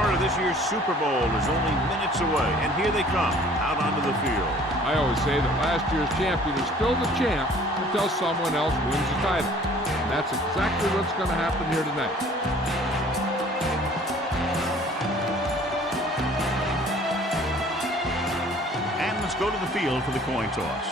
start of this year's Super Bowl is only minutes away, and here they come out onto the field. I always say that last year's champion is still the champ until someone else wins the title. And that's exactly what's going to happen here tonight. And let's go to the field for the coin toss.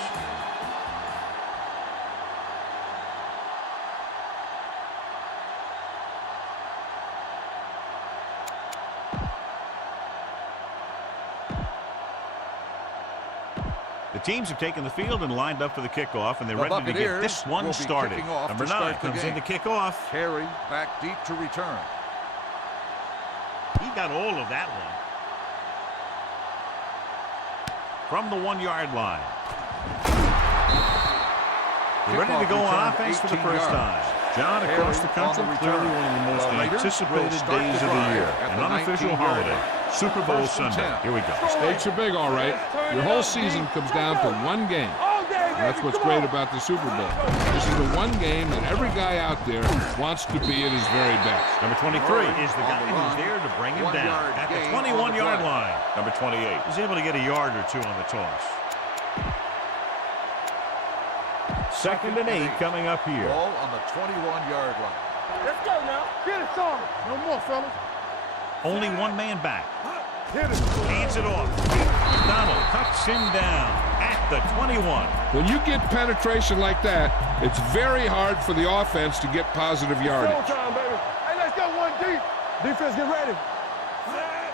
The teams have taken the field and lined up for the kickoff, and they're ready to get this one started. Number 9 comes in the kickoff. Carry back deep to return. He got all of that one. From the 1-yard line. They're ready to go on offense for the first time. John, across the country, clearly one of the most anticipated days of the year. An unofficial holiday. Super Bowl Sunday. Here we go. Stakes are big, all right. Your whole season comes down to one game. And that's what's great about the Super Bowl. This is the one game that every guy out there wants to be at his very best. Number 23 is the guy who's there to bring him down at the 21-yard line. Number 28 is able to get a yard or two on the toss. 2nd and 8 coming up here. Ball on the 21-yard line. Let's go now. Get it started. No more, fellas. Only one man back. Hands it off. Donald cuts him down at the 21. When you get penetration like that, it's very hard for the offense to get positive yardage. Time, baby. Hey, let's go one deep. Defense, get ready.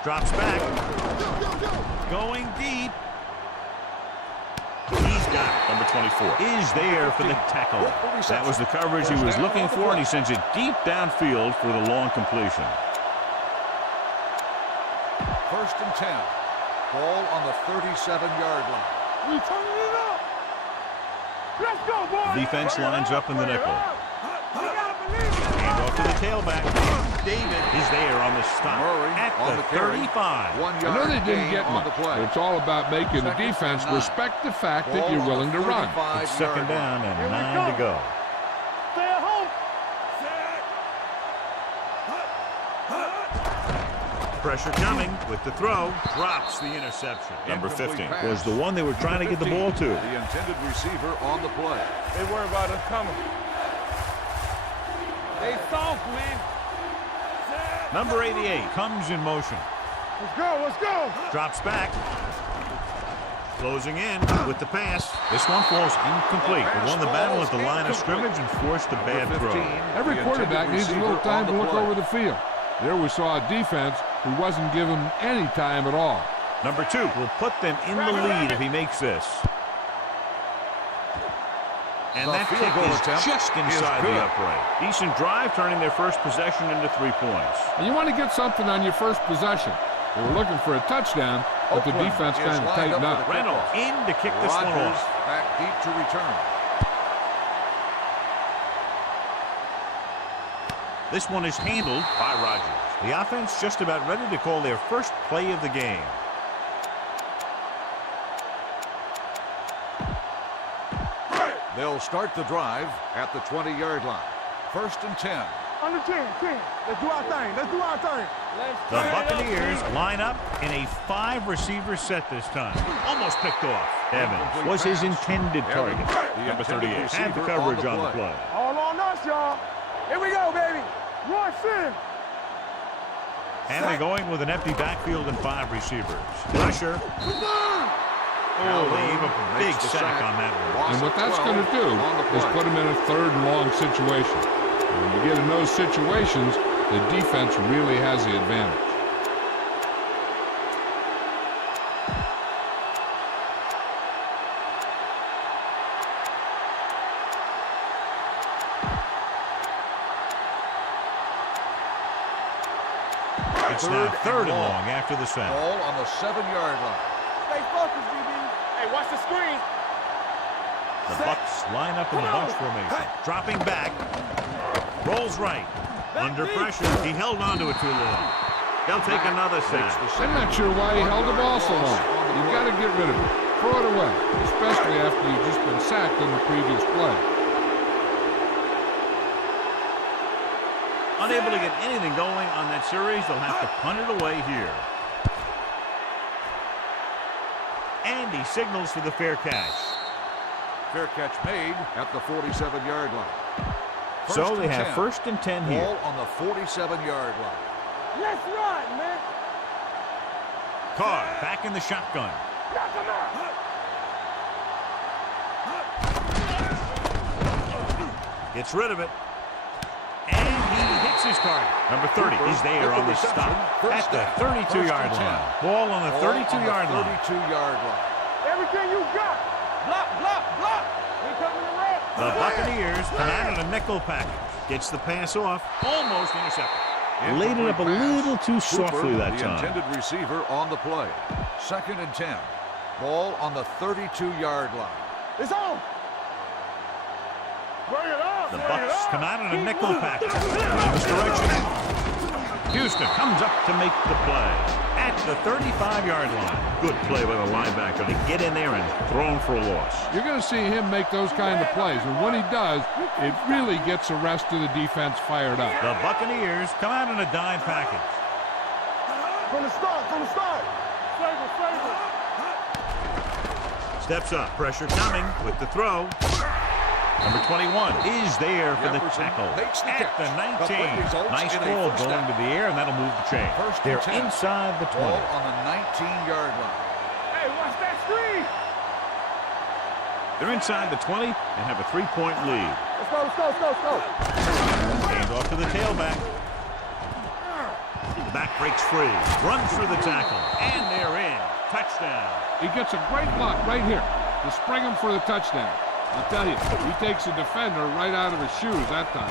Drops back. Going deep. He's got it. Number 24 is there for the tackle. That was the coverage he was looking for, and he sends it deep downfield for the long completion. 1st and 10. Ball on the 37-yard line. We turning it up. Let's go, boys. Defense lines up in the nickel. Hand off to the tailback. David is there on the stop at the 35. I know they didn't get much, but it's all about making the defense respect the fact that you're willing to run. It's 2nd down and 9 to go. Stay at home. Pressure coming with the throw. Drops the interception. Number 15 was the one they were trying to get the ball to. The intended receiver on the play. They worry about us coming. They soft, man. Number 88 comes in motion. Let's go, let's go. Drops back. Closing in with the pass. This one falls incomplete. They won the battle at the line of scrimmage and forced a bad throw. Every quarterback needs a little time to look over the field. There we saw a defense who wasn't given any time at all. Number 2 will put them in the lead if he makes this. And that kick is just inside the upright. Decent drive, turning their first possession into 3 points. And you want to get something on your first possession. They were looking for a touchdown, but the defense kind of tightened up. Reynolds in to kick this one off. Back deep to return. This one is handled by Rodgers. The offense just about ready to call their first play of the game. They'll start the drive at the 20-yard line. 1st and 10. Under 10. Let's do our thing. Let's do our thing. The Buccaneers line up in a 5-receiver set this time. Almost picked off. Evans was his intended target. Number 38 had the coverage on the play. All on us, y'all. Here we go, baby. Rush in. And they're going with an empty backfield and 5 receivers. Pressure. Oh, they gave up a big sack on that one. And what that's going to do is put them in a 3rd and long situation. And when you get in those situations, the defense really has the advantage. It's now 3rd and long after the sack. Ball on the 7-yard line. Stay focused, DB. Hey, watch the screen. The Bucs line up in the bunch formation. Dropping back. Rolls right. Under pressure. He held onto it too long. They'll take another sack. I'm not sure why he held the ball so long. You've got to get rid of it. Throw it away, especially after you've just been sacked in the previous play. Unable to get anything going on that series, they'll have to punt it away here. And he signals for the fair catch. Fair catch made at the 47-yard line. So they have 1st and 10 here. Ball on the 47-yard line. Let's run, man. Carr back in the shotgun. Knock him out. Gets rid of it. And he hits his target. Number 30 is there on the stop at the 32-yard line. Ball on the 32-yard line. 32-yard line. Everything you got. Block, block, block. We coming to wrap. The Buccaneers come out in a nickel package. Gets the pass off. Almost intercepted. Laid it up a little too softly that time. The intended receiver on the play. 2nd and 10. Ball on the 32-yard line. It's on. Bring it up. The Bucs come out in a nickel package. Misdirection. Houston comes up to make the play at the 35-yard line. Good play by the linebacker to get in there and throw him for a loss. You're going to see him make those kind of plays, and when he does, it really gets the rest of the defense fired up. The Buccaneers come out in a dime package. From the start, from the start. Favor. Steps up, pressure coming with the throw. Number 21 is there for the tackle at the 19. Nice ball going to the air, and that'll move the chain. They're inside the 20. Ball on the 19-yard line. Hey, watch that screen. They're inside the 20 and have a 3-point lead. Let's go. Hands off to the tailback. The back breaks free, runs through the tackle, and they're in. Touchdown. He gets a great block right here to spring him for the touchdown. I'll tell you, he takes the defender right out of his shoes that time.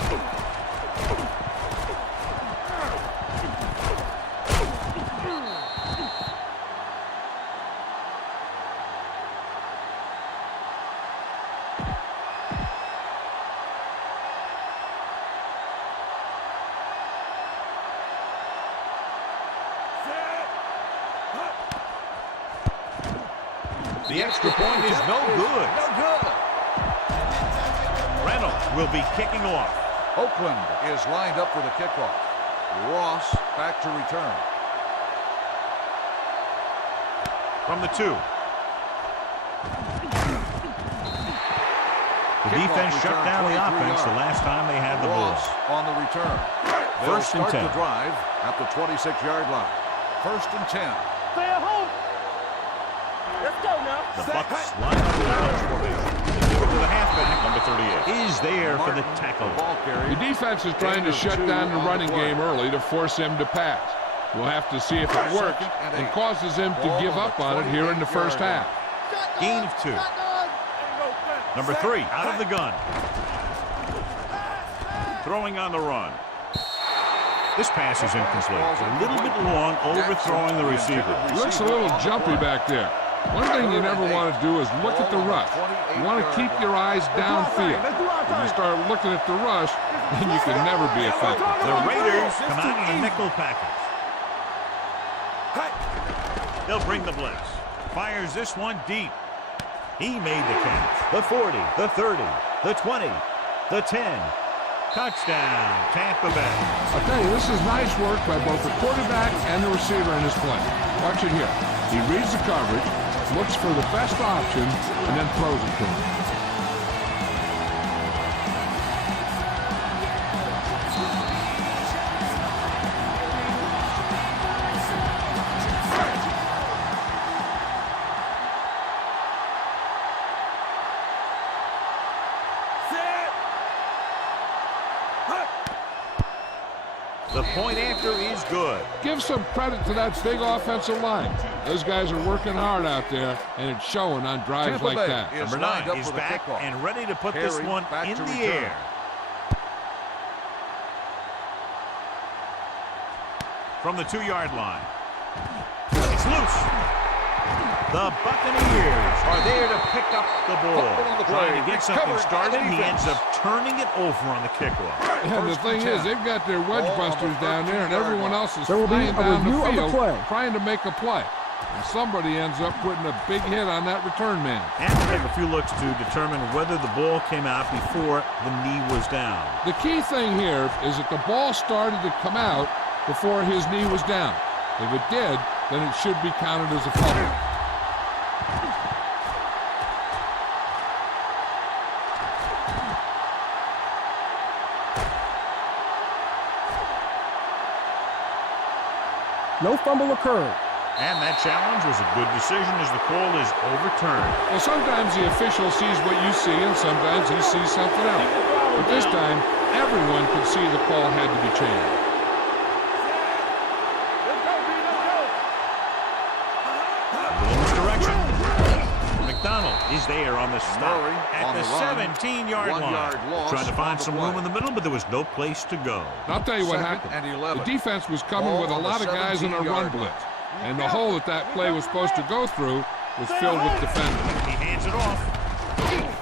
The extra point is no good. Reynolds will be kicking off. Oakland is lined up for the kickoff. Ross back to return. From the 2. The defense shut down the offense the last time they had the ball. Ross on the return. They'll First and start 10. the drive at the 26-yard line. 1st and 10. Stay at home. Let's go now. The Bucs line up in a bunch formation. Over to the halfback, number 38, is there for the tackle. The defense is trying to shut down the running game early to force him to pass. We'll have to see if it works and causes him to give up on it here in the first half. Gain of 2. Number 3 out of the gun. Throwing on the run. This pass is incomplete. A little bit long, overthrowing the receiver. Looks a little jumpy back there. One thing you never want to do is look at the rush. You want to keep your eyes downfield. If you start looking at the rush, then you can never be effective. The Raiders come out in a nickel package. They'll bring the blitz. Fires this one deep. He made the catch. The 40, the 30, the 20, the 10. Touchdown, Tampa Bay. I'll tell you, this is nice work by both the quarterback and the receiver in this play. Watch it here. He reads the coverage, looks for the best option, and then throws it to him. The point after is good. Give some credit to that big offensive line. Those guys are working hard out there, and it's showing on drives Tampa like Bay that. is Number 9 is back kickoff. and ready to put this Perry one back in to the return. air. From the 2-yard line. It's loose. The Buccaneers are there to pick up the ball. Trying to get something started, he ends up turning it over on the kickoff. And the thing is, they've got their wedge busters down there, and everyone else is There will be flying a down the review of the field play. trying to make a play. And somebody ends up putting a big hit on that return man. And take a few looks to determine whether the ball came out before the knee was down. The key thing here is that the ball started to come out before his knee was down. If it did, then it should be counted as a fumble. No fumble occurred. And that challenge was a good decision as the call is overturned. Well, sometimes the official sees what you see, and sometimes he sees something else. But this time, everyone could see the call had to be changed. Misdirection. McDonald is there on the stop Murray at on the the run. 17-yard 1 line. yard loss Trying to find on the some play. room in the middle, but there was no place to go. I'll tell you what Second happened. and 11. The defense was coming Ball with a on the lot of guys in a run 17-yard blitz. And the hole that that play was supposed to go through was filled with defenders. He hands it off.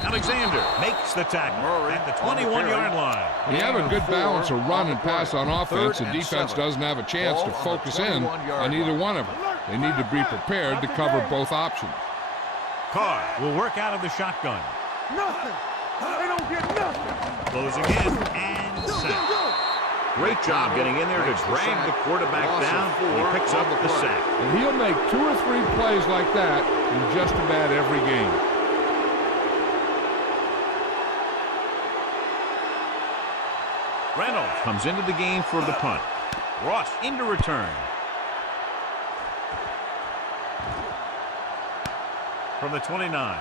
Alexander makes the tackle Murray at the on the 21-yard carry. line. When you have a good balance of run and pass on offense, the Third and defense 7. doesn't have a chance Ball to on the focus in 21-yard on either line. one of them. They need to be prepared to cover both options. Carr will work out of the shotgun. Nothing. They don't get nothing. Closing in and sack. Great job getting in there to drag the quarterback Loss of down. 4 He picks on up the the play. sack. And he'll make 2 or 3 plays like that in just about every game. Reynolds comes into the game for the punt. Ross into return. From the 29.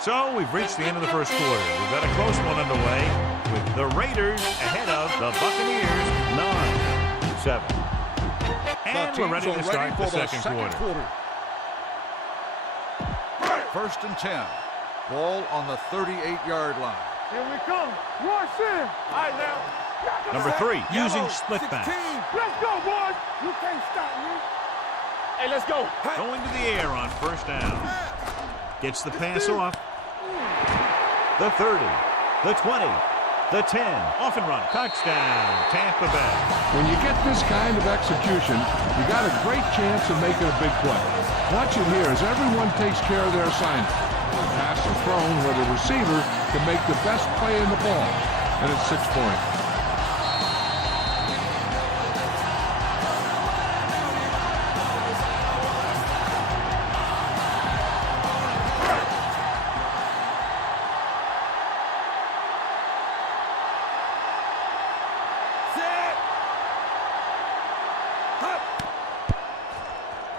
So we've reached the end of the first quarter. We've got a close one underway with the Raiders ahead of the Buccaneers 9-7. And we're ready to start the second quarter. First and 10. Ball on the 38-yard line. Here we come. Rush in. All right, now. Number 3, using split back. Let's go, boys. You can't stop me. Hey, let's go. Going to the air on first down. Gets the pass off. The 30, the 20, the 10. Off and run. Touchdown, Tampa Bay. When you get this kind of execution, you got a great chance of making a big play. Watch it here as everyone takes care of their assignment. Pass is thrown where the receiver can make the best play in the ball, and it's 6 points.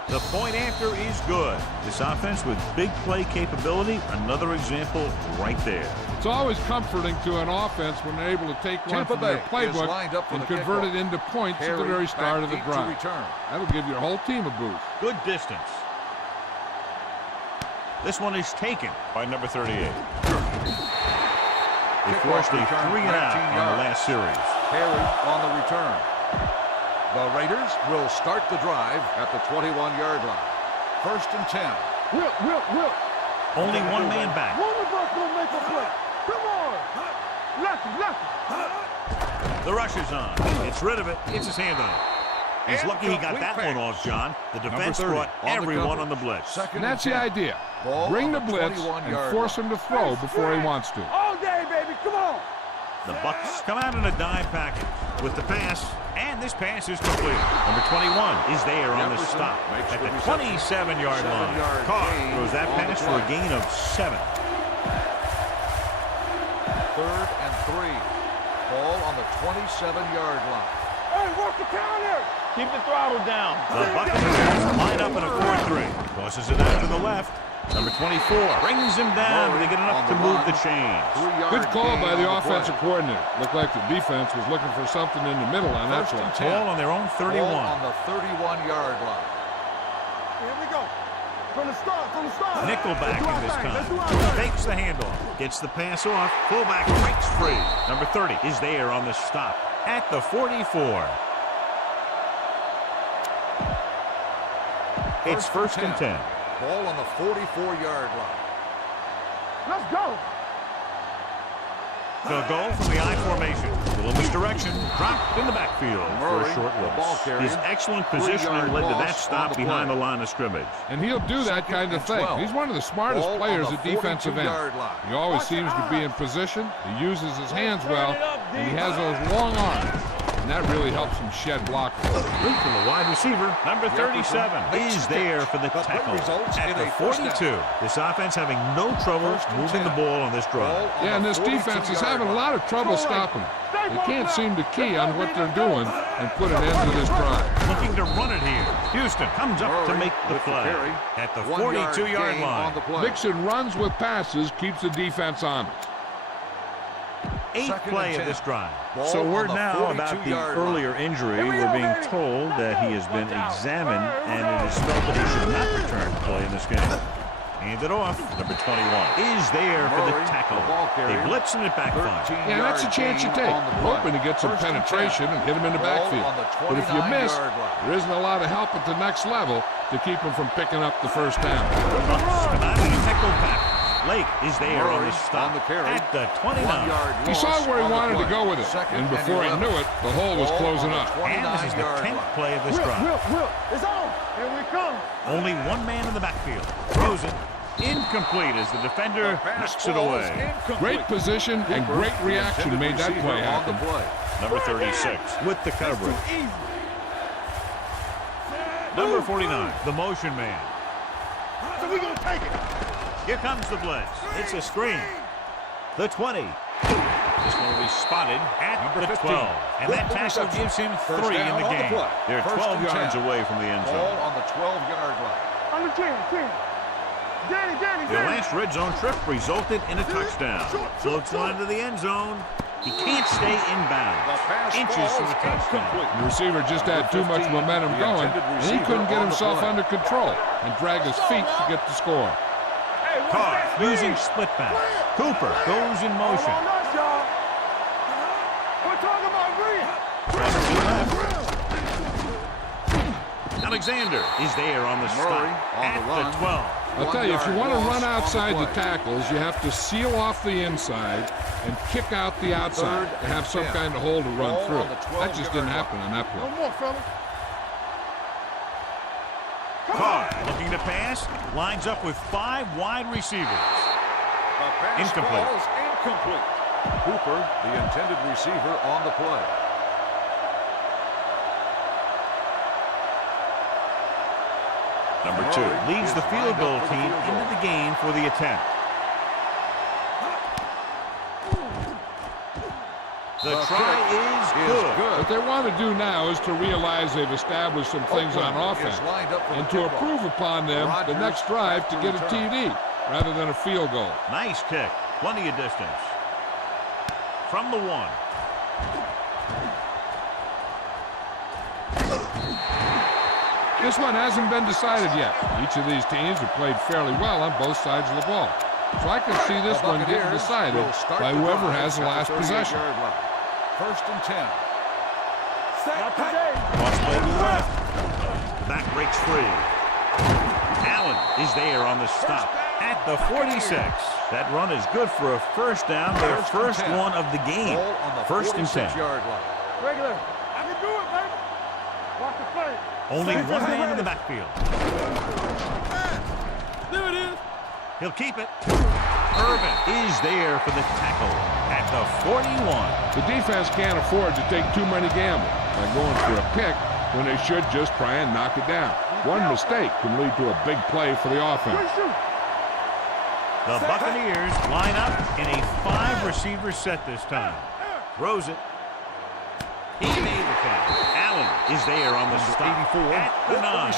The point after is good. This offense with big play capability, another example right there. It's always comforting to an offense when they're able to take one Tampa from their Bay is playbook lined up for and the convert kickoff. it into points at the Harry very start back of the deep to drive. return. That'll give your whole team a boost. Good distance. This one is taken by number 38. They forced a return, 3 and out 19 on the yards. last series. Harry on the return. The Raiders will start the drive at the 21-yard line. First and 10. Whip. Only one man back. One of us gonna make a play. Come on. Lefty. The rush is on. Gets rid of it. Gets his hand on it. He's lucky he got that one off, John. The defense 30 brought on the everyone coverage. on the blitz. Second And that's and the 10. idea. Ball Bring on the the blitz 21-yard and force line. him to throw before he wants to. All day, baby. Come on. The Bucs come out in a dime package with the pass, and this pass is complete. Number 21 is there on the Jefferson stop makes at the the reception. 27-yard line. 7-yard Carr gain throws that on the pass for a play. gain of 7. Third and 3. Ball on the 27-yard line. Hey, work the counter. Keep the throttle down. The Buccaneers line up in a 4-3. Tosses it out to the left. Number 24 brings him down, but they get enough to move the chains. 3-yard Good call gain by the on offensive play. coordinator. Looked like the defense was looking for something in the middle on that First play. and 10. Ball on their own 31. Ball on the 31-yard line. Here we go. From the start. Nickelback Let's do our in this thing. Let's do our time. thing. Fakes the handoff. Gets the pass off. Fullback breaks free. Number 30 is there on the stop at the 44. It's first and 10. Ball on the 44-yard line. Let's go. They'll go from the I formation. A little misdirection. Dropped in the backfield for a short loss. His excellent positioning led to that stop behind the line of scrimmage. And he'll do that kind of thing. He's one of the smartest players at defensive end. He always seems to be in position. He uses his hands well, and he has those long arms. And that really helps him shed blockers. Root from the wide receiver. Number 37 is there for the tackle at the 42. This offense having no trouble moving the ball on this drive. Yeah, and this defense is having a lot of trouble stopping. They can't seem to key on what they're doing and put an end to this drive. Looking to run it here. Houston comes up to make the play at the 42-yard line. Dixon runs with passes, keeps the defense honest. 8th play of this drive. So word now about the earlier injury. We're being told that he has been examined and it is felt that he should not return to play in this game. Hand it off. Number 21 is there for the tackle. They blitz and it backfires. Yeah, that's a chance you take. You're hoping to get some penetration and hit him in the backfield. But if you miss, there isn't a lot of help at the next level to keep him from picking up the first down. Tackle back. Lake is there on the stop at the 29. He saw where he wanted to go with it, and before he knew it, the hole was closing up. And this is the 10th play of this drive. It's on. Here we come. Only one man in the backfield. Throws it. Incomplete as the defender knocks it away. Great position and great reaction made that play happen. Number 36 with the coverage. Number 49, the motion man. So we're going to take it. Here comes the blitz. It's a screen. The 20. This one will be spotted at the 12. And that tackle gives him 3 in the game. They're 12 yards away from the end zone. Ball on the 12-yard line. On the 10. Danny. Their last red zone trip resulted in a touchdown. Floats one into the end zone. He can't stay inbounds. Inches from the touchdown. The receiver just had too much momentum going, and he couldn't get himself under control and drag his feet to get the score. Carr using split pass. Cooper goes in motion. We're talking about Alexander is there on the stop at the 12. I'll tell you, if you want to run outside the tackles, you have to seal off the inside and kick out the outside to have some kind of hole to run through. That just didn't happen on that play. No more, fellas. Carr looking to pass, lines up with 5 wide receivers. Incomplete. Cooper, the intended receiver, on the play. Number 2 leads the field goal team into the game for the attempt. The try is good. What they want to do now is to realize they've established some things on offense and to improve upon them the next drive to get a TD rather than a field goal. Nice kick. Plenty of distance. From the 1. This one hasn't been decided yet. Each of these teams have played fairly well on both sides of the ball. So I can see this one getting decided by whoever has the last possession. 1st and 10. Cross play to the left. Back breaks free. Allen is there on the stop at the 46. That run is good for a first down, their first one of the game. 1st and 10. Regular. I can do it, baby. Watch the play. Only one man in the backfield. There it is. He'll keep it. Irvin is there for the tackle at the 41. The defense can't afford to take too many gambles by going for a pick when they should just try and knock it down. One mistake can lead to a big play for the offense. The Buccaneers line up in a 5-receiver set this time. Throws it. He made the catch. Allen is there on the stop at the 9.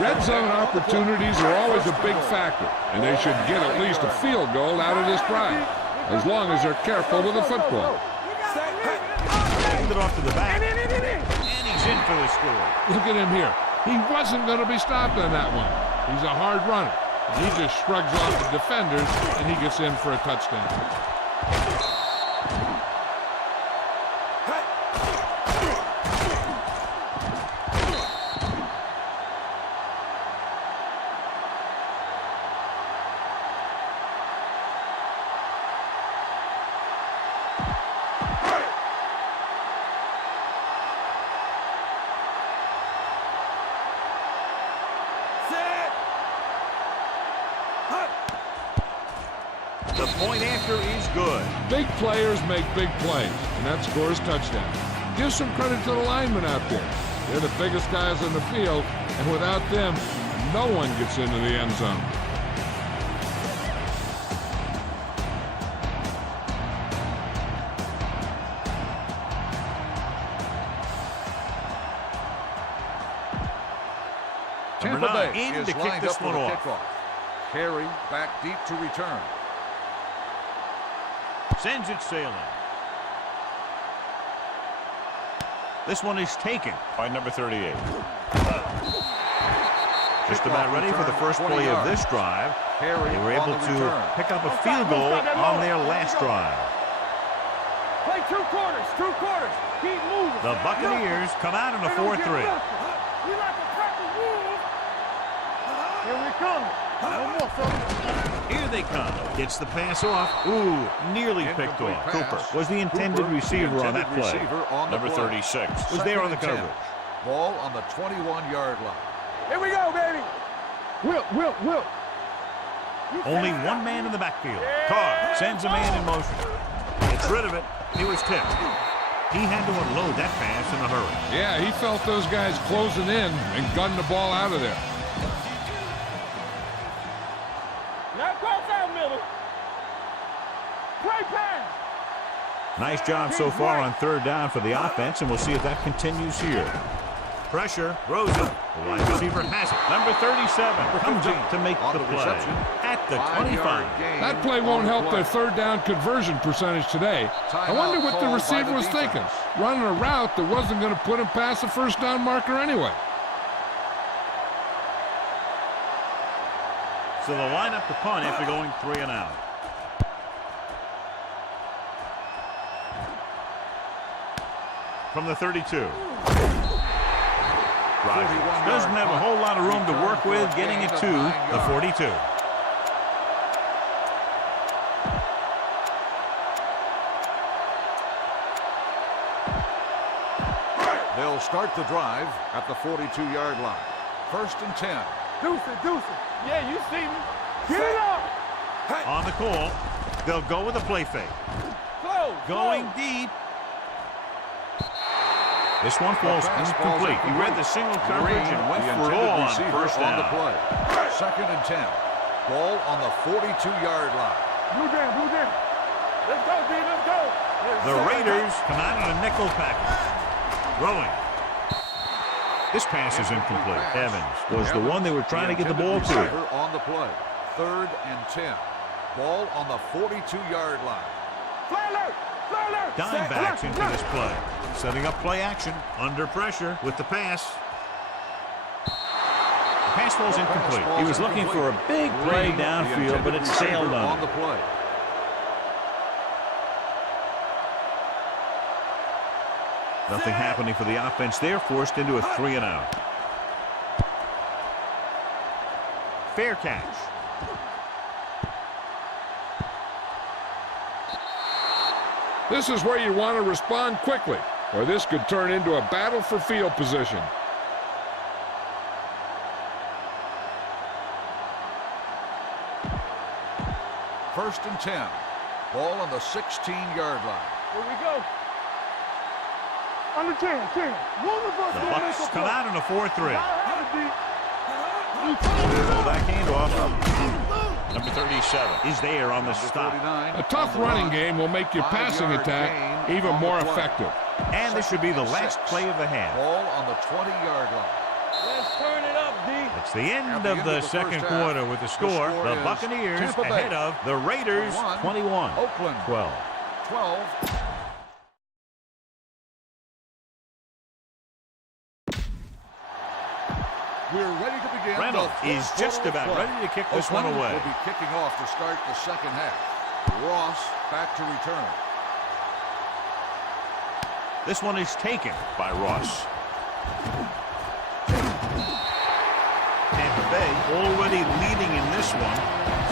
Red zone opportunities are always a big factor, and they should get at least a field goal out of this drive, as long as they're careful with the football. Hand it off to the back, and he's in for the score. Look at him here. He wasn't going to be stopped on that one. He's a hard runner. He just shrugs off the defenders, and he gets in for a touchdown. point after is good. Big players make big plays, and that scores touchdown. Give some credit to the linemen out there. They're the biggest guys on the field, and without them, no one gets into the end zone. Tampa Bay in is to kick lined this up for one the off. kickoff. Carey back deep to return. Sends it sailing. This one is taken by number 38. Just about ready for the first play of this drive. They were able to pick up a field goal on their last drive. Play two quarters, two quarters. Keep moving. The Buccaneers come out in a 4-3. We like to crack the wolves. Here we come. One more, son. Here they come. Gets the pass off. Ooh, nearly picked off. Cooper was the intended receiver on that play. Number 36 was there on the coverage. Ball on the 21-yard line. Here we go, baby. Will. Only one man in the backfield. Carr sends a man in motion. Gets rid of it. He was tipped. He had to unload that pass in a hurry. Yeah, he felt those guys closing in and gunned the ball out of there. Now cross out, Miller. Play pass. Nice job so far on third down for the offense, and we'll see if that continues here. Pressure, Rosen. The wide receiver has it. Number 37 comes up to make the play at the 25. That play won't help their third down conversion percentage today. I wonder what the receiver was thinking. Running a route that wasn't going to put him past the first down marker anyway. So they'll line up to punt after going 3 and out. From the 32. Rodgers doesn't have a whole lot of room to work with, getting it to the 42. They'll start the drive at the 42-yard line. 1st and 10. Deuce. Yeah, you see me. Get it up. On the call, they'll go with a play fake. Going deep. This one falls incomplete. He read the single coverage and went for it all on first down. On the play. 2nd and 10. Ball on the 42-yard line. Blue down. Let's go, D. Let's go. The Raiders come out in a nickel package. Rolling. This pass is incomplete. Evans was the one they were trying to get the ball to. On the play. 3rd and 10. Ball on the 42-yard line. Dime backs into this play. Setting up play action. Under pressure with the pass. The pass falls incomplete. He was looking for a big play downfield, but it sailed on the play. Nothing happening for the offense there, forced into a 3 and out. Fair catch. This is where you want to respond quickly, or this could turn into a battle for field position. First and 10. Ball on the 16-yard line. Here we go. Under 10. The Bucs come out in a 4-3. Pull that handoff. Number 37 is there on the stop. A tough running game will make your passing attack even more effective. And this should be the last play of the half. Ball on the 20-yard line. Let's turn it up, D. It's the end of the second quarter with the score. The Buccaneers ahead of the Raiders 21. Oakland 12. 12. We're ready to begin. Reynolds is just about ready to kick this one away. Will be kicking off to start the second half. Ross back to return. This one is taken by Ross. Tampa Bay already leading in this one,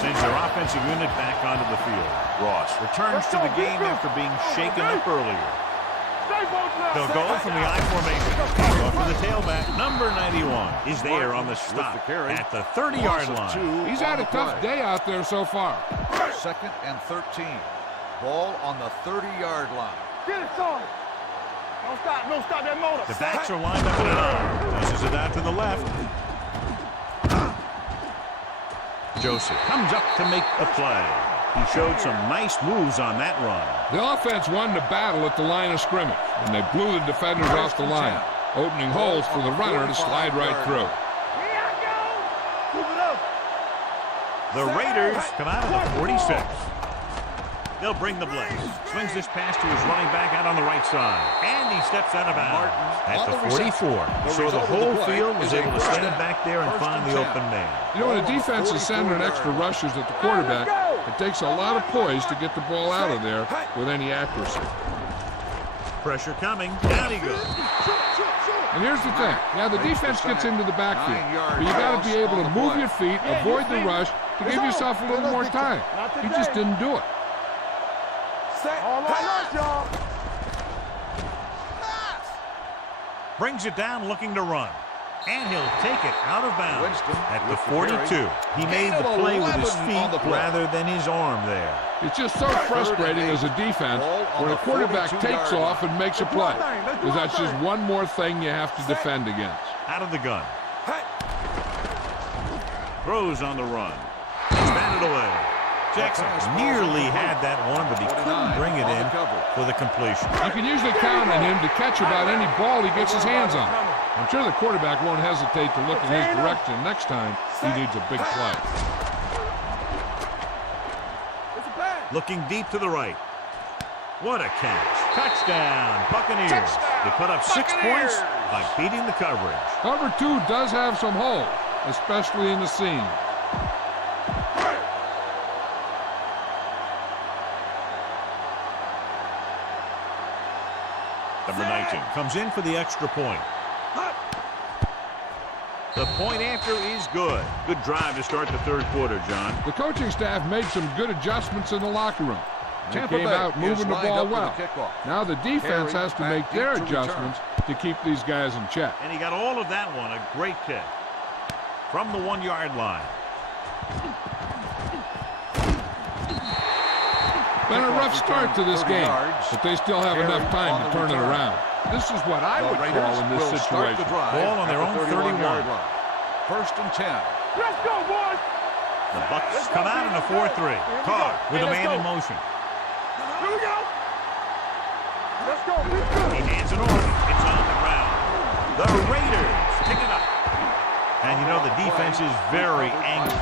sends their offensive unit back onto the field. Ross returns to the game after being shaken up earlier. They'll go from the I formation. Off for the tailback. Number 91 is there on the stop at the 30-yard line. He's had a tough day out there so far. 2nd and 13. Ball on the 30-yard line. Get it, son. Don't stop that motor. The backs are lined up in a line. Pushes it out to the left. Joseph comes up to make the play. He showed some nice moves on that run. The offense won the battle at the line of scrimmage, and they blew the defenders off the line, opening holes for the runner to slide right through. Here I go. Move it up. The Raiders come out of the 46. They'll bring the blitz. Swings this pass to his running back out on the right side. And he steps out of bounds at the 44. So the whole field was able to stand back there and find the open man. You know, when a defense is sending extra rushers at the quarterback, it takes a lot of poise to get the ball out of there with any accuracy. Pressure coming. Down he goes. And here's the thing. Yeah, the defense gets into the backfield, but you got to be able to move your feet, avoid the rush, to give yourself a little more time. He just didn't do it. All on us, y'all. Brings it down looking to run. And he'll take it out of bounds at the 42. He made the play with his feet rather than his arm there. It's just so frustrating as a defense when a quarterback takes off and makes a play, because that's just one more thing you have to defend against. Out of the gun. Throws on the run. Batted away. Jackson nearly had that one, but he couldn't bring it in for the completion. You can usually count on him to catch about any ball he gets his hands on. I'm sure the quarterback won't hesitate to look in his direction next time he needs a big play. Looking deep to the right. What a catch. Touchdown, Buccaneers. They put up 6 points by beating the coverage. Cover 2 does have some holes, especially in the seam. Number 19 comes in for the extra point. The point after is good. Good drive to start the third quarter, John. The coaching staff made some good adjustments in the locker room. They came out moving the ball well. Now the defense has to make their adjustments to keep these guys in check. And he got all of that one. A great kick. From the 1-yard line. Been a rough start to this game, but they still have enough time to turn it around. This is what I would call in this situation. Ball on their own 31. 1st and 10. Let's go, boys. The Bucs come out in a 4-3. Carr with a man in motion. Here we go. Let's go. He hands it off. It's on the ground. The Raiders pick it up. And you know the defense is very angry.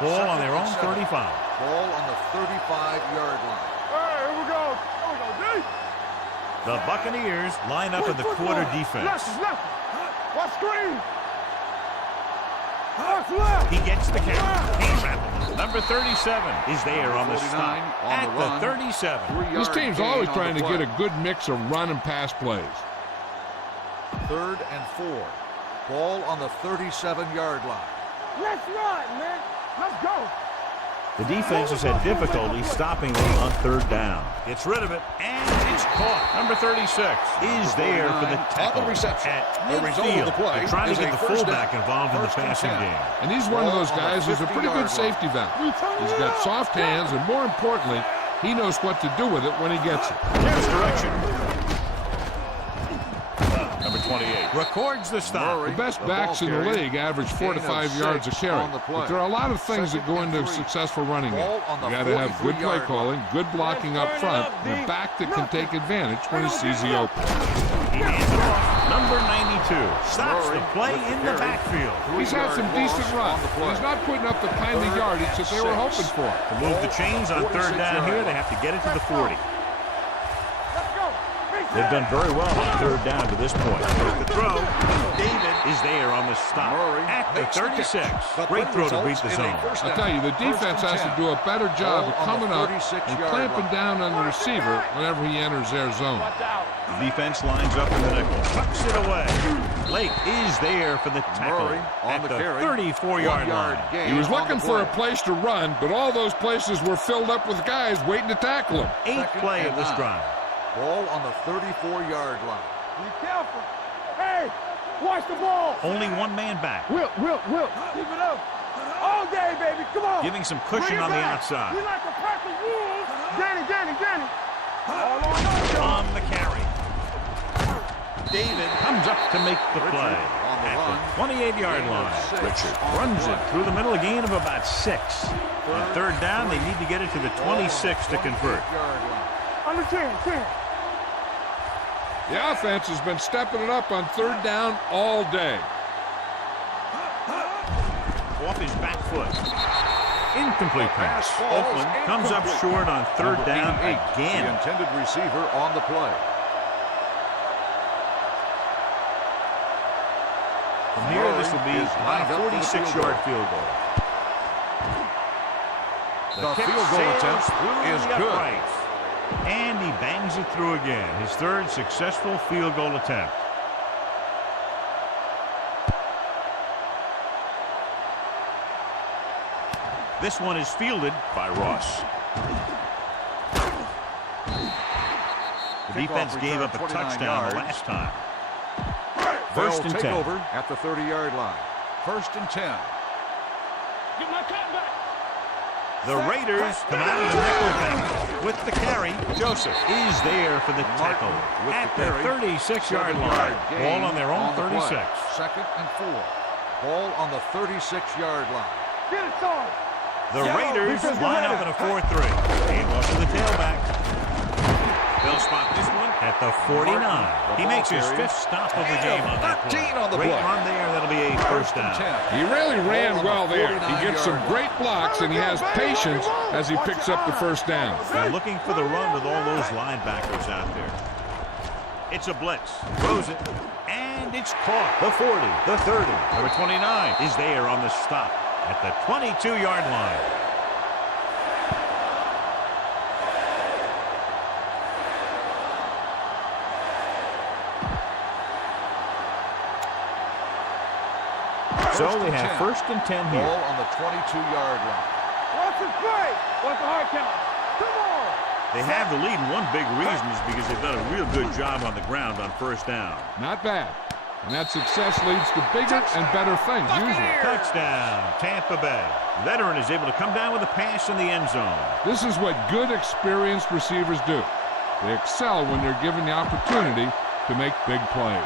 Ball on their own 35. Ball on the 35-yard line. Here we go. D. The Buccaneers line up in the quarter defense. Left. Watch screen. Left. He gets the count. He's at number 37 is there on the stop at the 37. This team's always trying to get a good mix of run and pass plays. 3rd and 4. Ball on the 37-yard line. Let's run, man. Let's go. The defense has had difficulty stopping them on 3rd down. Gets rid of it, and it's caught. Number 36 is there for the tackle at midfield. They're trying to get the fullback involved in the passing game. And he's one of those guys who's a pretty good safety valve. He's got soft hands, and more importantly, he knows what to do with it when he gets it. Here's direction. Number 28 records the stop. The best backs in the league average 4 to 5 yards a carry. But there are a lot of things that go into a successful running game. You got to have good play calling, good blocking up front, and a back that can take advantage when he sees the open. He hands it off. Number 92 stops the play in the backfield. He's had some decent runs. He's not putting up the kind of yardage that they were hoping for. To move the chains on 3rd down here, they have to get it to the 40. They've done very well on 3rd down to this point. The throw, David is there on the stop at the 36. Great throw to beat the zone. I'll tell you, the defense has to do a better job of coming up and clamping down on the receiver whenever he enters their zone. The defense lines up in the nickel, tucks it away. Blake is there for the tackle at the 34-yard line. He was looking for a place to run, but all those places were filled up with guys waiting to tackle him. 8th play of this drive. Ball on the 34-yard line. Be careful. Hey, Hey, watch the ball. Only one man back. Will. Keep it up. All day, baby. Come on. Giving some cushion on the outside. We like to practice rules. Danny. On the carry. David comes up to make the play. At the 28-yard line. Richard runs it through the middle, a gain of about 6. On third down, they need to get it to the 26 to convert. Under 10. The offense has been stepping it up on third down all day. Off his back foot. Incomplete pass. Oakland comes up short on third down again. The intended receiver on the play. From here, this will be a 46-yard field goal. The field goal attempt is good. And he bangs it through again. His third successful field goal attempt. This one is fielded by Ross. The defense gave up a touchdown the last time. First and 10. Over at the 30-yard line. First and 10. Get my cat back. The Raiders come out of the nickel back with the carry. Joseph is there for the tackle at the 36-yard line. Ball on their own 36. Second and 4. Ball on the 36-yard line. Get it, Sarge. The Raiders line up in a 4-3. Handoff to the tailback. They'll spot this one at the 49. He makes his 5th stop of the game on that play. Great run there. That'll be a first down. He really ran well there. He gets some great blocks, and he has patience as he picks up the first down. They're looking for the run with all those linebackers out there. It's a blitz. Throws it. And it's caught. The 40. The 30. Number 29 is there on the stop at the 22-yard line. So they have first and 10 here. Ball on the 22-yard line. Watch the play. Watch the hard count. Come on. They have the lead, and one big reason is because they've done a real good job on the ground on first down. Not bad. And that success leads to bigger and better things, usually. Touchdown, Tampa Bay. Veteran is able to come down with a pass in the end zone. This is what good, experienced receivers do. They excel when they're given the opportunity to make big plays.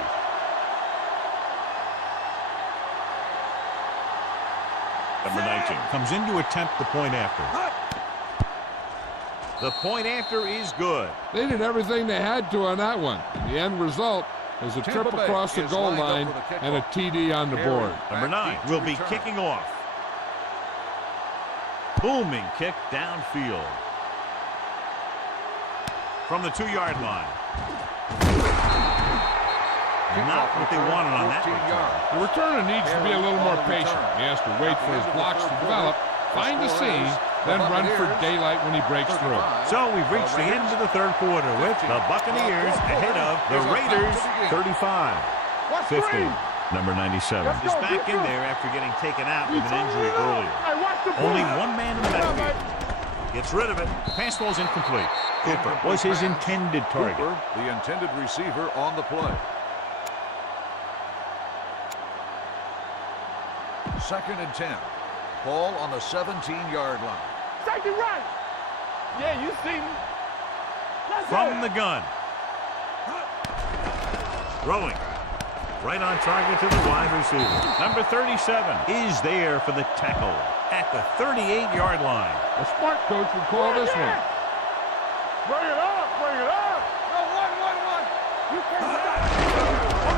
Number 19 comes in to attempt the point after. The point after is good. They did everything they had to on that one. The end result is a trip across the goal line and a TD on the board. Number 9 will be kicking off. Booming kick downfield. From the 2-yard line. Not what they wanted on that return. The returner needs to be a little more patient. He has to wait for his blocks to develop, find the seam, then run for daylight when he breaks through. So we've reached the end of the third quarter with the Buccaneers ahead of the Raiders 35-15. Number 97 is back in there after getting taken out with an injury earlier. Only one man in the backfield. Gets rid of it. Pass ball's incomplete. Cooper was his intended target. Cooper, the intended receiver on the play. Second and 10. Ball on the 17-yard line. Safety right. Yeah, you see me. From the gun. Throwing. Right on target to the wide receiver. Number 37 is there for the tackle at the 38-yard line. A smart coach would call this one. Bring it up. No, one. You can't stop.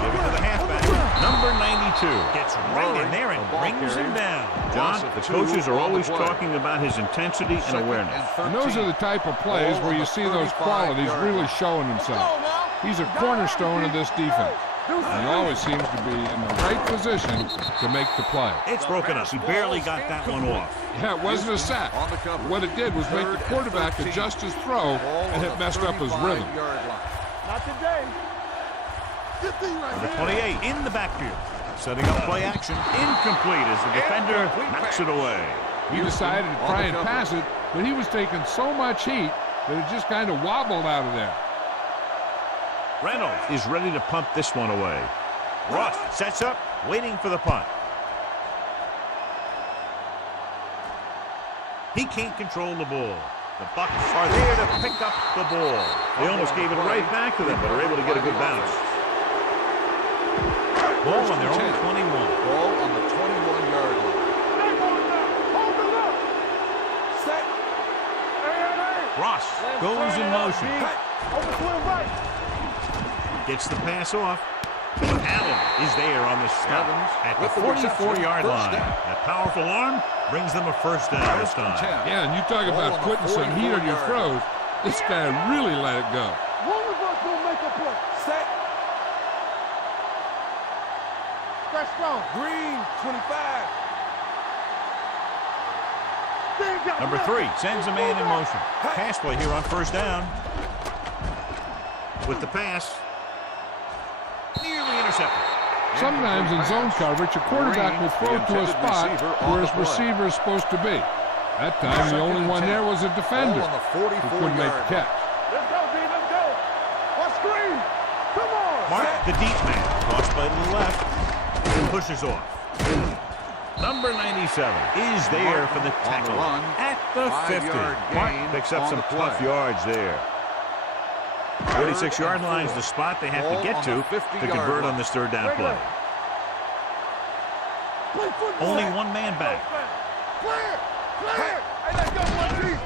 Give it to the halfback. Number 92 gets right in there and brings him down. John, the coaches are always talking about his intensity and awareness. And those are the type of plays where you see those qualities really showing themselves. He's a cornerstone of this defense. And he always seems to be in the right position to make the play. It's broken up. He barely got that one off. Yeah, it wasn't a sack. What it did was make the quarterback adjust his throw, and it messed up his rhythm. Not today. Number 28 in the backfield. Setting up play action. Incomplete as the defender knocks it away. He decided to try and pass it, but he was taking so much heat that it just kind of wobbled out of there. Reynolds is ready to punt this one away. Ross sets up, waiting for the punt. He can't control the ball. The Bucs are there to pick up the ball. They almost gave it right back to them, but are able to get a good bounce. Ball on their own 21. Ball on the 21-yard line. Ross goes in motion. Over to the right. Gets the pass off. Allen is there on the stop at the 44-yard line. That powerful arm brings them a first down this time. Yeah, and you talk about putting some heat on your throws. This guy really let it go. One of us will make a play. Set. Stretch strong. Green, 25. Number 3 sends a man in motion. Pass play here on first down. With the pass. Nearly intercepted. Sometimes in zone coverage, a quarterback will throw to a spot where his receiver is supposed to be. That time, the only one there was a defender who couldn't make the catch. Let's go, D. Let's go. What screen? Come on. Mark the deep man. Crossed by the left. And pushes off. Number 97 is there for the tackle at the 50. Mark picks up some tough yards there. 46-yard line is the spot they have to get to convert on this third down play. Only one man back. Clear. Clear. Hey, let's go, one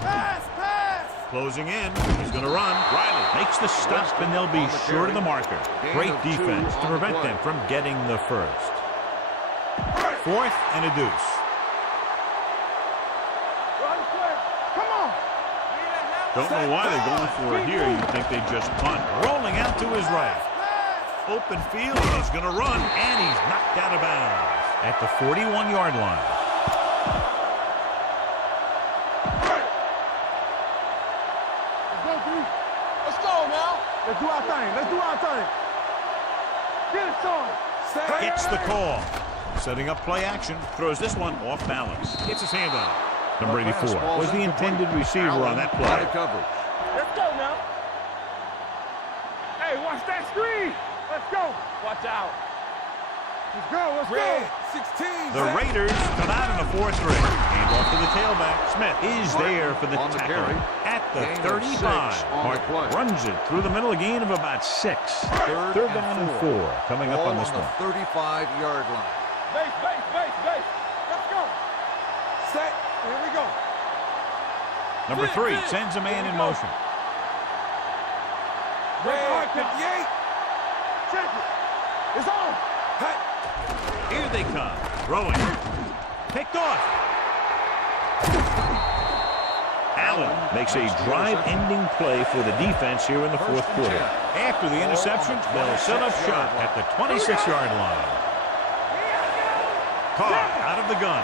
Pass. Closing in. He's going to run. Riley makes the stop, and they'll be short of the marker. Great defense to prevent them from getting the first. 4th and a deuce. Come on. Don't know why they're going for it here. You'd think they'd just punt. Rolling out to his right. Open field, and he's going to run, and he's knocked out of bounds at the 41-yard line. Let's go now. Let's do our thing. Get it started. Gets the call. Setting up play action. Throws this one off balance. Gets his hand on it. Number 84 was the intended receiver on that play. Let's go now. Hey, watch that screen. Let's go. Watch out. Let's go. Red 16. The Raiders come out in the 4th ring. Hand off to the tailback. Smith is there for the tackle at the 35. Hart runs it through the middle, a gain of about 6. Third down and 4 coming up on this one. 35-yard line. Base. Let's go. Set. Here we go. Number 3 sends a man in motion. Red 58. Check it. It's on. Here they come. Throwing. Picked off. Allen makes a drive-ending play for the defense here in the 4th quarter. After the interception, they'll set up shot at the 26-yard line. Carr out of the gun.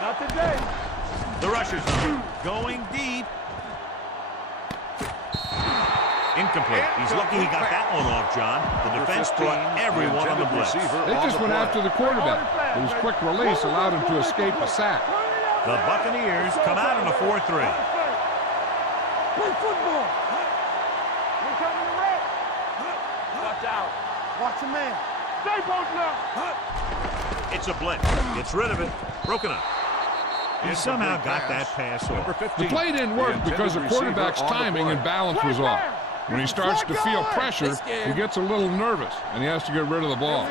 Not today. The rushers going deep. Incomplete. He's lucky he got that one off, John. The defense brought everyone on the blitz. They just went after the quarterback. His quick release allowed him to escape a sack. The Buccaneers come out in a 4-3. Play football. We're coming to red. Watch out. Watch your man. Stay both now. It's a blitz. Gets rid of it. Broken up. He somehow got that pass off. The play didn't work because the quarterback's timing and balance was off. When he starts to feel pressure, he gets a little nervous, and he has to get rid of the ball.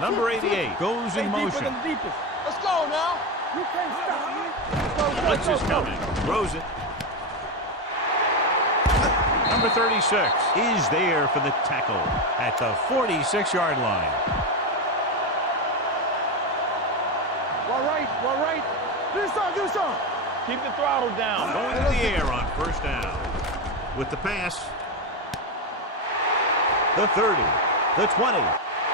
Number 88 goes in motion. Let's go now. You can't stop me. Blitz is coming. Throws it. Number 36 is there for the tackle at the 46-yard line. All right. Do some. Keep the throttle down. Going to the air on first down. With the pass. The 30. The 20.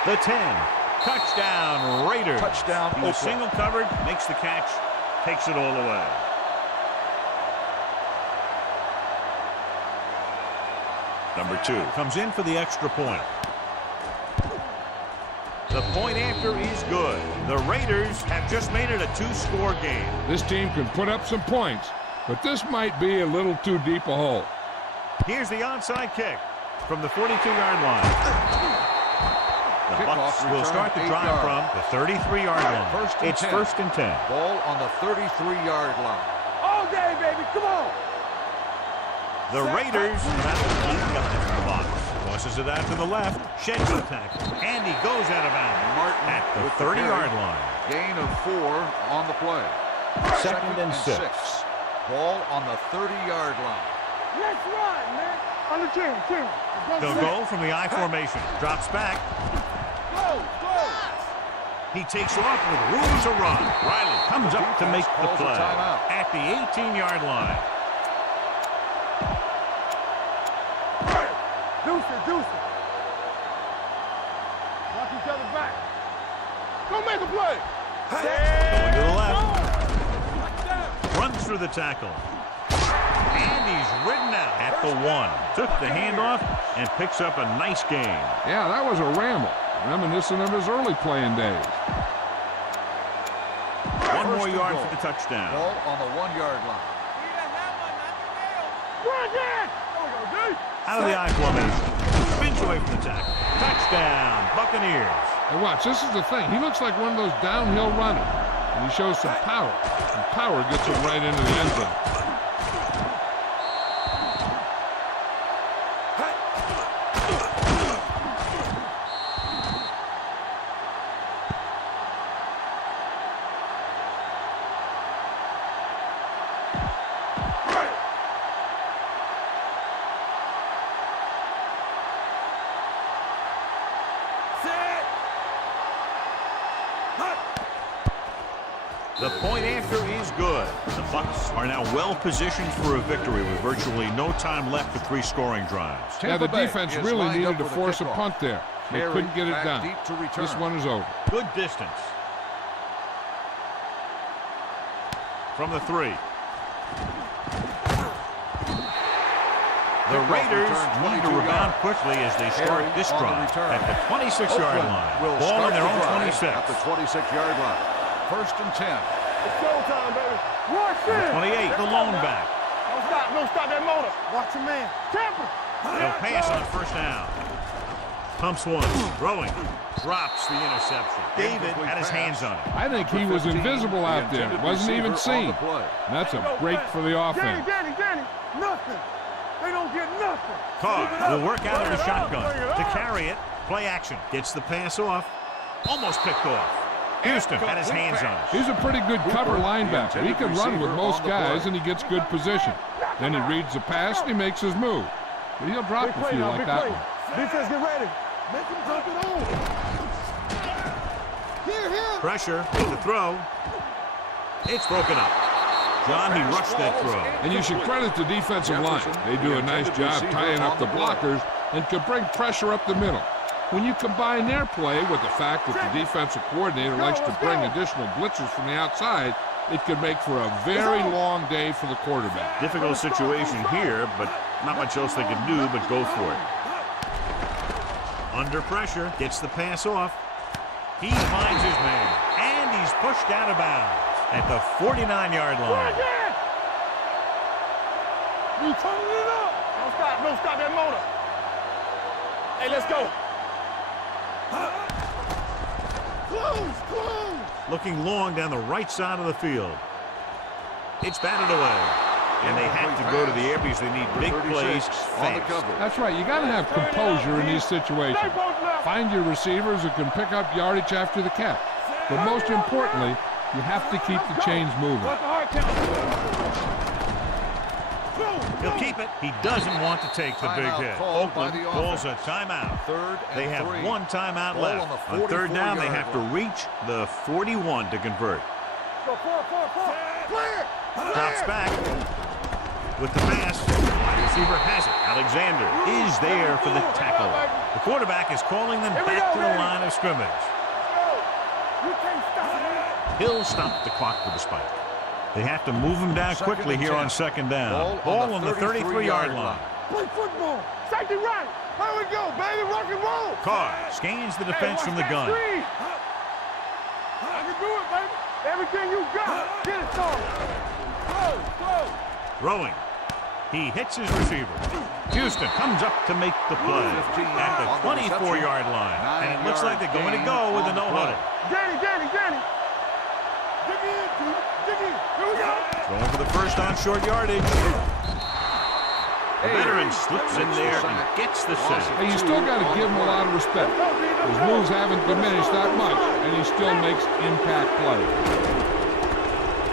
The 10. Touchdown, Raiders. Touchdown, He was single covered, makes the catch, takes it all away. Number 2 comes in for the extra point. The point after is good. The Raiders have just made it a 2-score game. This team can put up some points, but this might be a little too deep a hole. Here's the onside kick. from the 42-yard line. The Bucs will start the drive from the 33-yard line. It's first and 10. Ball on the 33-yard line. All day, baby. Come on. The Raiders come out with 8 guys in the box. Tosses it out to the left. Sheds the tackle. And he goes out of bounds Martin at the with 30-yard line. Gain of 4 on the play. Second and 6. Ball on the 30-yard line. Let's run, man. On the 10. They'll go from the I formation. Drops back. Go. He takes off with room to run. Riley comes up to make the Calls a play timeout. at the 18-yard line. Deuce it. Watch each other back. Go make a play. Going to the left. Runs through the tackle. And he's ridden out at the 1. Took the handoff and picks up a nice gain. Yeah, that was a ramble. Reminiscent of his early playing days. 1 more yard for the touchdown. Ball on the 1-yard line. Out of the I formation. Spins away from the tackle. Touchdown, Buccaneers. And watch, this is the thing. He looks like one of those downhill runners. And he shows some power. And power gets him right into the end zone. The point after is good. The Bucs are now well positioned for a victory with virtually no time left for 3 scoring drives. Yeah, the defense really needed to force a punt there. They couldn't get it done. This one is over. Good distance. From the 3. The Raiders need to rebound quickly as they start this drive at the 26-yard line. Ball on their own 26. At the 26-yard line. First and 10. It's showtime, baby. Watch it. 28, the lone back. Don't stop that motor. Watch your man. Tampa. They'll pass on first down. Pumps one, throwing, drops the interception. David had his hands on it. I think he was invisible out there. Wasn't even seen. And that's a break for the offense. Danny. Nothing. They don't get nothing. Carr will work out of the shotgun to carry it. Play action. Gets the pass off. Almost picked off. Houston had his hands on it. He's a pretty good cover linebacker. He can run with most guys, and he gets good position. Then he reads the pass, and he makes his move. But he'll drop a few like that one. Defense, get ready. Make him drop it on. Here. Pressure with the throw. It's broken up. John, he rushed that throw. And you should credit the defensive line. They do a nice job tying up the blockers and can bring pressure up the middle. When you combine their play with the fact that the defensive coordinator likes to bring additional blitzers from the outside, it could make for a very long day for the quarterback. Difficult situation here, but not much else they can do but go for it. Under pressure, gets the pass off. He finds his man, and he's pushed out of bounds at the 49-yard line. You turning it up. Don't stop that motor. Hey, let's go. Close. Looking long down the right side of the field. It's batted away. And they have to go to the air because they need big plays fast. That's right. You got to have composure in these situations. Find your receivers who can pick up yardage after the catch. But most importantly, you have to keep the chains moving. He'll keep it. He doesn't want to take the big hit. Oakland calls a timeout. They have 1 timeout left. On third down, they have to reach the 41 to convert. Drops back with the pass. Wide receiver has it. Alexander is there for the tackle. The quarterback is calling them back to the line of scrimmage. He'll stop the clock with the spike. They have to move him down quickly here on second down. Ball on the 33-yard line. Play football. Safety right. There we go, baby. Rock and roll. Carr scans the defense from the gun. I can do it, baby. Everything you got. Get it started. Go. Throwing. He hits his receiver. Houston comes up to make the play at the 24-yard line. And it looks like they're going to go with a no-huddle. Danny. Dig in. Here we go. Going for the first on short yardage. The veteran slips in there and gets the save. Hey, you still got to give him a lot of respect. His moves haven't diminished that much, and he still makes impact plays.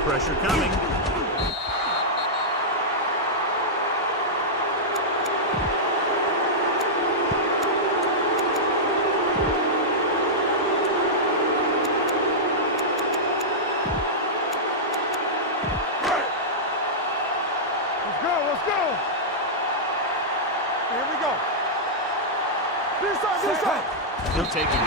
Pressure coming. Let's go. Here we go. This side. He'll take it in.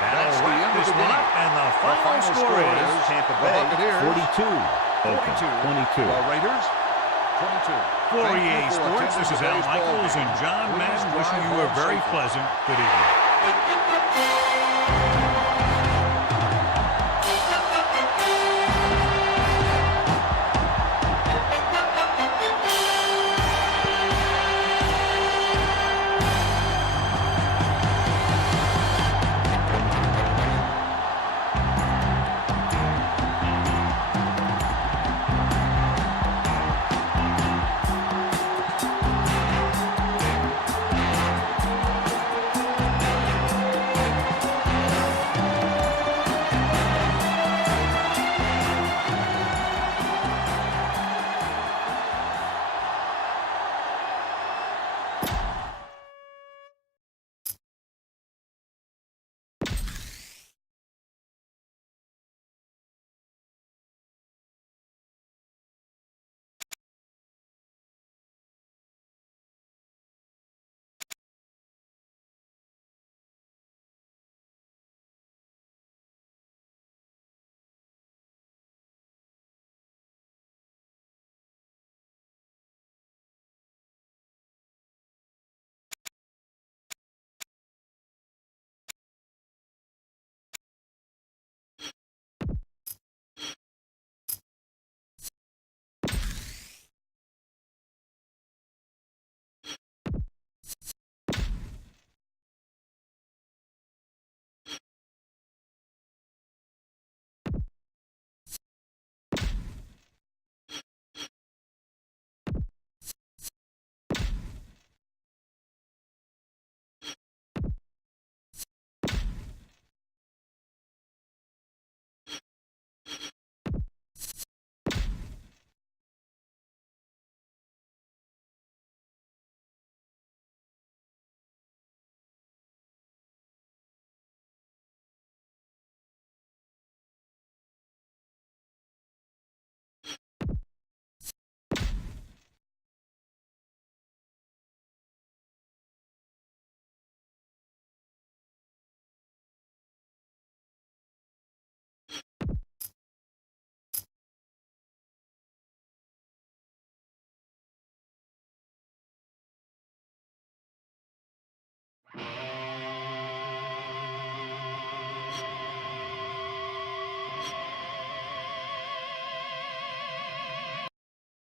That'll wrap this one up, and the final score is Tampa Bay 42, Oakland 22. The Raiders 22. For EA Sports, this is Al Michaels and John Madden wishing you a very pleasant good evening.